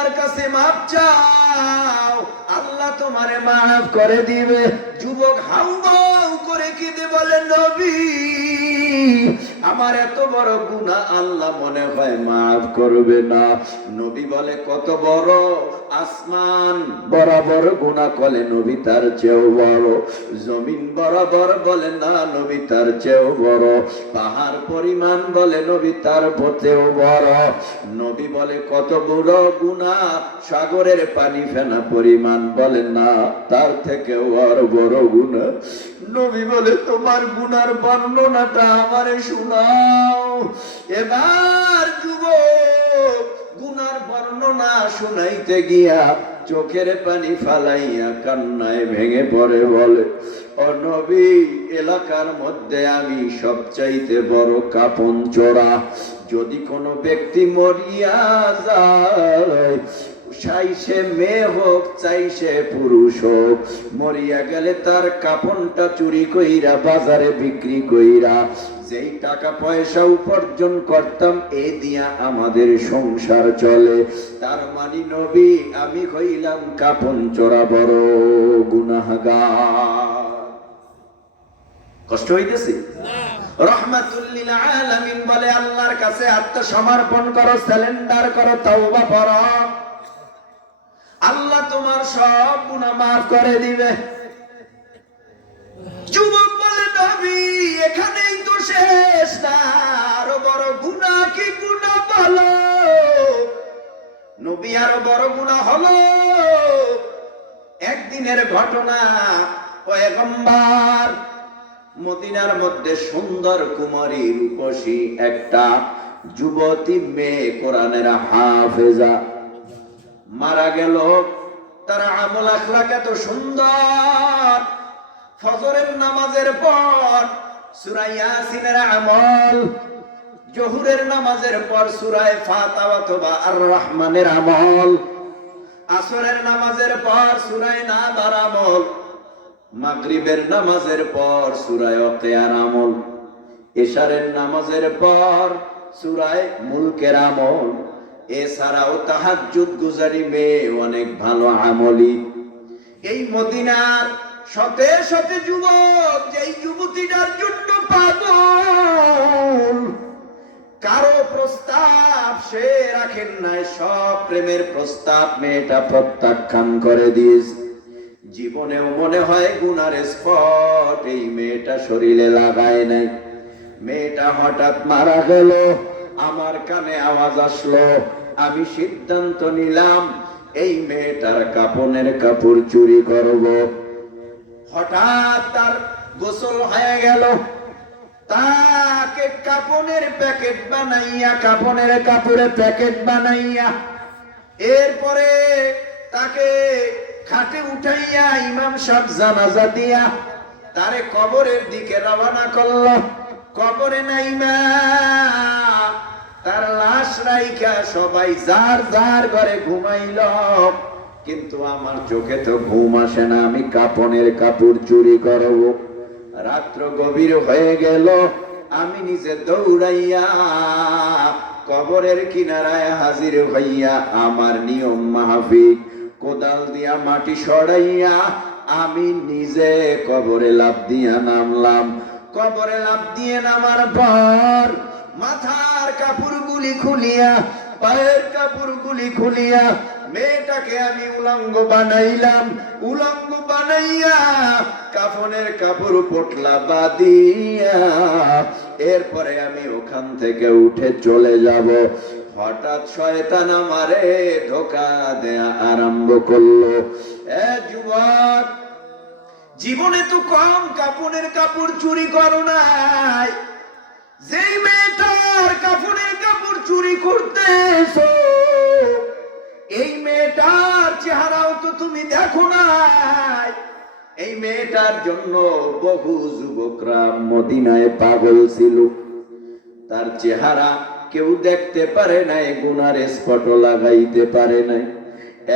আল্লাহর কাছে মাপ চাও, আল্লাহ তোমারে মাফ করে দিবে। যুবক হাউ করে কেঁদে বলে, নবী, আমার এত বড় গুণা আল্লাহ মনে হয় মাফ করবে না। নবী বলে, কত বড়? আসমান বরাবর গুণা কলে নবী তার চেয়েও বড়। জমিন বরাবর বলে, না নবী, তার চেয়েও বড়। পাহাড় পরিমাণ বলে, নবী, তার পথেও বড়। নবী বলে, কত বড় গুণা সাগরের পানি ফেনা পরিমাণ। বলে, না, তার থেকেও আর বড় গুণা নবী বলে, তোমার গুনার বর্ণনাটা আমারে শোনাও। এবার যুব গুনার বর্ণনা শোনাইতে গিয়া চোখের পানি ফালাইয়া কান্নায় ভেঙে পড়ে বলে, ও নবী, এলাকার মধ্যে আমি সবচাইতে বড় কাপন চোরা। যদি কোনো ব্যক্তি মরিয়া যায়, চাই সে মেয়ে হোক, চাই সে পুরুষ হোক, মরিয়া গেলে তার কাপনটা চুরি কইরা বাজারে বিক্রি কইরা যেই টাকা পয়সা উপার্জন করতাম এ দিয়া আমাদের সংসার চলে। তার মানি নবী আমি হইলাম কাপন চোরা বড় গুনাহগার। কষ্ট হইতেছে? রহমাতুল্লিল আলামিন বলে আল্লাহর কাছে আত্মসমর্পণ করো করো তওবা করো আল্লাহ তোমার সব গুনাহ মাফ করে দিবে। যুবক বলে নবী এখানেই তো মদিনার মধ্যে সুন্দর কুমারী রূপসী একটা যুবতী মেয়ে কোরআনের হাফেজা। মারা গেল। তার আমল আখলাক এত সুন্দর। ফজরের নামাজের পর সূরা ইয়াসিনের আমল, জহুরের নামাজের পর সূরায়ে ফাতিহা অথবা আর রহমানের আমল, আসরের নামাজের পর সূরায়ে নাদার আমল, মাগরিবের নামাজের পর সূরায়ে ওয়াকিয়ার আমল, এশারের নামাজের পর সূরায়ে মুলকের আমল, এছাড়াও তাহাজ্জুদ গুজারি মেয়ে অনেক ভালো আমলি এই মদিনার শতে শতে যুবক, যেই যুবতীটার জন্য পাগল। কারও প্রস্তাব সে রাখেন নাই, সব প্রেমের প্রস্তাব মেয়েটা প্রত্যাখ্যান করে দিয়েছে। জীবনেও মনে হয় গুনার স্পট, এই মেয়েটা শরীরে লাগায় নাই। মেয়েটা হঠাৎ মারা গেল, আমার কানে আওয়াজ আসলো, আমি সিদ্ধান্ত নিলাম, এই মেয়েটার কাপনের কাপড় চুরি করব। হঠাৎ তার গোসল হয়ে গেল। তাকে কাপনের প্যাকেট বানাইয়া, কাপনের কাপড়ে প্যাকেট বানাইয়া, এরপরে তাকে খাটে উঠাইয়া ইমাম সাহেব জানাজা দিয়া তারে কবরের দিকে রওনা করল। কবরে নাইমা, তার লাশ রাইখা সবাই যার যার ঘরে ঘুমাইল। কিন্তু আমার চোখে তো ঘুম আসে না, আমি কাপনের কাপড় চুরি করব। রাত্র গভীর হয়ে গেল, আমি নিজে দৌড়াইয়া কবরের কিনারায় হাজির হইয়া আমার নিয়ম মাহফিক কোদাল দিয়া মাটি সরাইয়া আমি নিজে কবরে লাভ দিয়া নামলাম। কবরে লাভ দিয়ে নামার পর মাথার কাপড়গুলি খুলিয়া, পায়ের কাপড়গুলি খুলিয়া মেয়েটাকে আমি উলঙ্গ বানাইলাম। উলঙ্গ বানাইয়া কাফনের কাপড় পটলা বাদিয়া এরপরে আমি ওখান থেকে উঠে চলে যাব। হঠাৎ শয়তান আমারে ধোকা দেয়া আরম্ভ করল। এ যুবক, জীবনে তো কম কাপড়ের কাপড় চুরি করো নাই। যেই মেয়েটার কাপড়ের কাপড় চুরি করতেছো এই মেয়েটার চেহারাও তো তুমি দেখো নাই। এই মেয়েটার জন্য বহু যুবকরা মদিনায় পাগল ছিল। তার চেহারা কেউ দেখতে পারে নাই, গুনার স্পট লাগাইতে পারে নাই।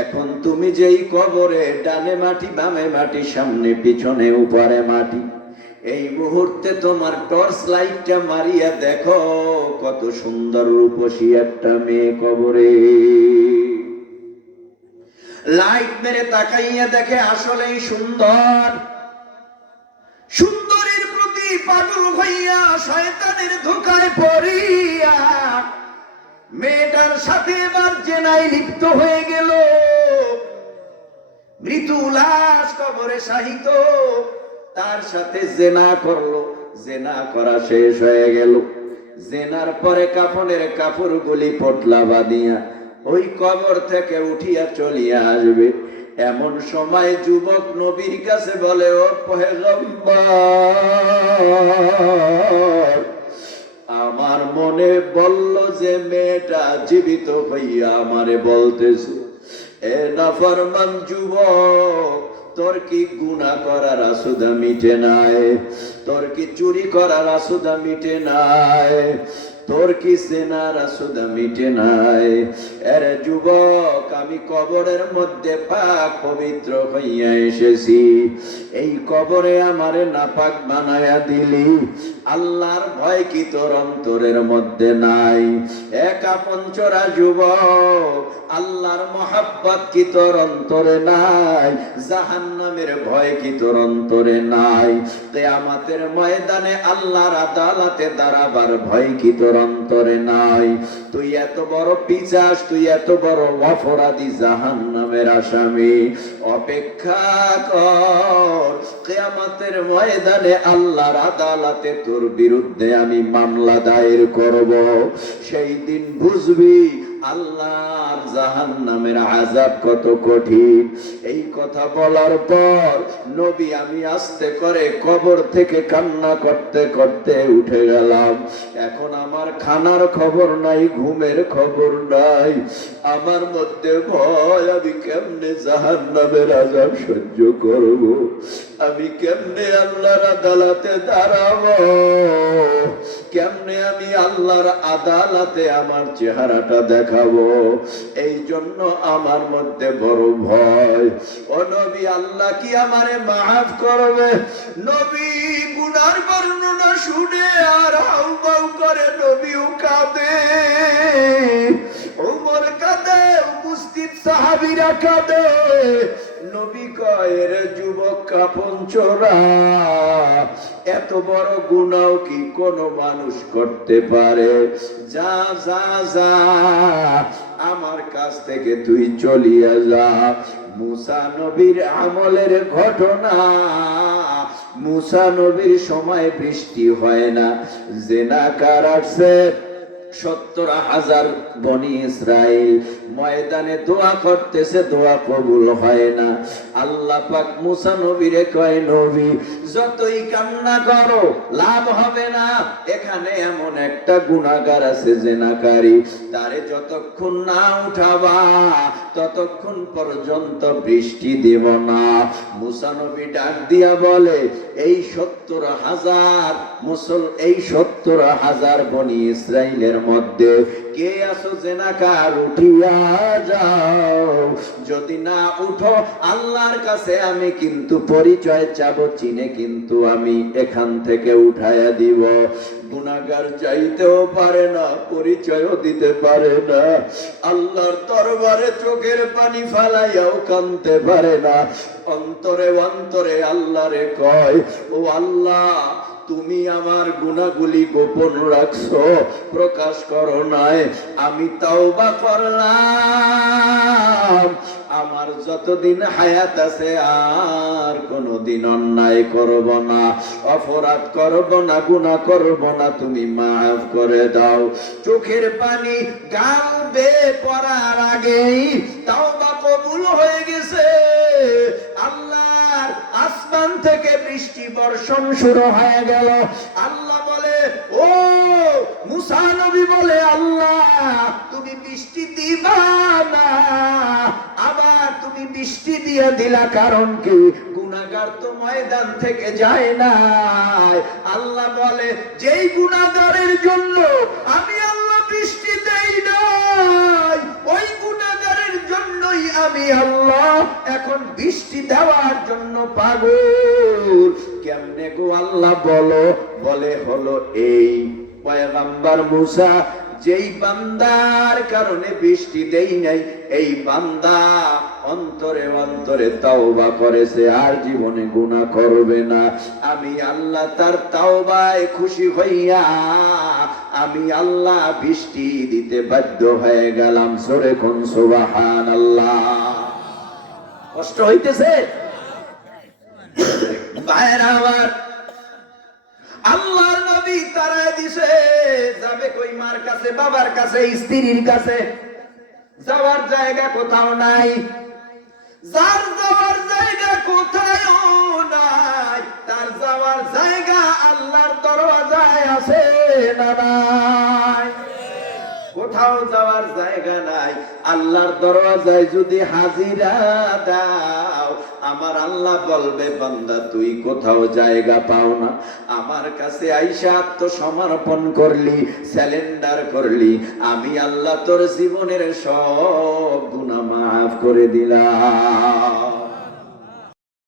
এখন তুমি যেই কবরে ডানে মাটি, বামে মাটি, সামনে, পিছনে, উপরে মাটি, এই মুহূর্তে তোমার টর্চ লাইটটা মারিয়া দেখো, কত সুন্দর রূপসী একটা মেয়ে কবরে। লাইট মেরে তাকাইয়া দেখে আসলেই সুন্দর। সুন্দরীর প্রতি পাগল হইয়া শয়তানের ধোকায় পড়িয়া মেয়েটার সাথে এবার জেনাই লিপ্ত হয়ে গেল। মৃত্যু লাশ কবরে সাহিত তার সাথে জেনা করল। জেনা করা শেষ হয়ে গেল। জেনার পরে কাফনের কাপড় গুলি পটলা বাঁধিয়া ওই কবর থেকে উঠিয়া চলিয়া আসবে। এমন সময় যুবক নবীর কাছে বলে, ও আমার মনে বলল যে মেয়েটা জীবিত হইয়া আমারে বলতেছে, এ নাফরমান যুবক, তোর কি গুণা করার আসুদা মিটে নাই? তোর কি চুরি করার আসুদা মিটে নাই? তোর কি সেনার আসুদা মিটে নাই? এর যুবক, আমি কবরের মধ্যে পাক পবিত্র হইয়া এসেছি। এই কবরে আমারে নাপাক বানায়া দিলি। আল্লাহর ভয় কি তোর অন্তরের মধ্যে নাই? একা পঞ্চরা যুবক, আল্লাহর মহাব্বত কি তোর অন্তরে নাই? জাহান্নামের ভয় কি তোর অন্তরে নাই? আমাদের ময়দানে আল্লাহর আদালতে দাঁড়াবার ভয় কি তোর অন্তরে নাই। তুই এত বড় পিচাস তুই এত বড় অপরাধী জাহান্নামের আসামি। অপেক্ষা কর, কেয়ামতের ময়দানে আল্লাহর আদালতে তোর বিরুদ্ধে আমি মামলা দায়ের করব। সেই দিন বুঝবি আল্লাহর জাহান নামের আজাব কত কঠিন। এই কথা বলার পর নবী আমি আস্তে করে কবর থেকে কান্না করতে করতে উঠে গেলাম। এখন আমার খানার খবর নাই, ঘুমের খবর নাই। আমার মধ্যে ভয়, আমি কেমনে জাহান নামের আজাব সহ্য করব? আমি কেমনে আল্লাহর আদালতে দাঁড়াবো? কেমনে আমি আল্লাহর আদালতে আমার চেহারাটা দেখাবো? এই জন্য আমার মধ্যে বড় ভয়। ও নবী, আল্লাহ কি আমারে মাফ করবে? নবী, গুনার বর্ণনা শুনে আর হাউ করে নবীও কাঁদে। উমর কাঁদে, উপস্থিত সাহাবিরা কাঁদে। নবী কয়ের যুবক কাপন চোরা, এত বড় গুণাও কি কোন মানুষ করতে পারে? যা যা যা, আমার কাছ থেকে তুই চলিয়া যা। মুসা নবীর আমলের ঘটনা, মুসা নবীর সময় বৃষ্টি হয় না। জেনাকার আসছে সত্তর হাজার বনি ইসরায়েল ময়দানে দোয়া করতেছে, দোয়া কবুল হয় না। আল্লাহ পাক মুসা নবীরে কয়, নবী, যতই কান্না করো, লাভ হবে না। এখানে এমন একটা গুণাগার আছে জেনাকারী, তারে যতক্ষণ না উঠাবা, ততক্ষণ পর্যন্ত বৃষ্টি দেব না। মুসা নবী ডাক দিয়া বলে, এই সত্তর হাজার মুসল, এই সত্তর হাজার বনি ইসরায়েলের মধ্যে। কে আসো জেনাকার, উঠিয়া যাও। যদি না উঠো, আল্লাহর কাছে আমি কিন্তু পরিচয় চাব, চিনে কিন্তু আমি এখান থেকে উঠাইয়া দিব। গুনাগার চাইতেও পারে না, পরিচয়ও দিতে পারে না। আল্লাহর দরবারে চোখের পানি ফালাইয়াও কানতে পারে না। অন্তরে অন্তরে আল্লাহরে কয়, ও আল্লাহ তুমি আমার গুণাগুলি গোপন রাখছো, প্রকাশ করো নাই। আমি তাওবা করলাম। আমার যতদিন হায়াত আছে, আর কোনদিন অন্যায় করব না। অপরাধ করব না, গুনাহ করব না, তুমি মাফ করে দাও। চোখের পানি গাল বে পড়ার আগেই তাও তাওবা কবুল হয়ে গেছে। আসমান থেকে বৃষ্টি বর্ষণ শুরু হয়ে গেল। আল্লাহ বলে, ও মুসা নবী বলে, আল্লাহ, তুমি বৃষ্টি দিবা না। আবার তুমি বৃষ্টি দিয়ে দিলা কারণ কি? গুনাগার তো ময়দান থেকে যায় না আল্লাহ বলে, যেই গুনাগারের জন্য আমি আল্লাহ বৃষ্টি দেওয়ার জন্য পাগল। কেমনে গো আল্লাহ বলো? বলে হলো এই পয়গাম্বার মুসা, যেই বান্দার কারণে বৃষ্টি দেই নাই, এই বান্দা অন্তরে অন্তরে তাওবা করেছে, আর জীবনে গুণা করবে না। আমি আল্লাহ তার তাওবায় খুশি হইয়া, আমি আল্লাহ বৃষ্টি দিতে বাধ্য হয়ে গেলাম। সরে কোন সুবাহান আল্লাহ কষ্ট হইতেছে। আল্লাহর নবী তারায় দিছে, যাবে কই মার কাছে, বাবার কাছে, স্ত্রীর কাছে। যাওয়ার জায়গা কোথাও নাই। যার যাওয়ার জায়গা কোথাও নাই, তার যাওয়ার জায়গা আল্লাহর দরওয়াজায় আছে না নাই? কোথাও যাওয়ার জায়গা নাই। আল্লাহর দরওয়াজায় যদি হাজিরা দাও, আমার আল্লাহ বলবে, বান্দা, তুই কোথাও জায়গা পাও না। আমার কাছে আইসা আত্মসমর্পণ করলি স্যালেন্ডার করলি। আমি আল্লাহ তোর জীবনের সব গুনাহ মাফ করে দিলাম।